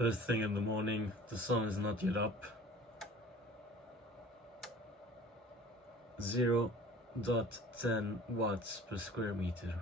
First thing in the morning, the sun is not yet up. 0.10 watts per square meter.